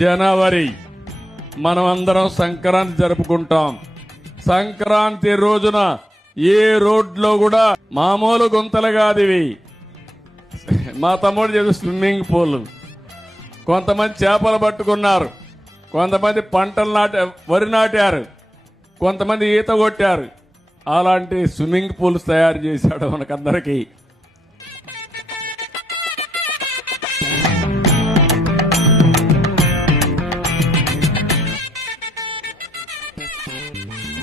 జనవరి మనం అందరం సంక్రాంతి జరుపుకుంటాం. సంక్రాంతి రోజున ఏ రోడ్లో కూడా మామూలు గుంతలు కాదివి మా తమ్ముడు చేసే స్విమ్మింగ్ పూల్. కొంతమంది చేపలు పట్టుకున్నారు. కొంతమంది పంటలు నాట వరి నాటారు. కొంతమంది ఈత కొట్టారు. అలాంటి స్విమ్మింగ్ పూల్స్ తయారు చేశాడు మనకందరికీ. Bye.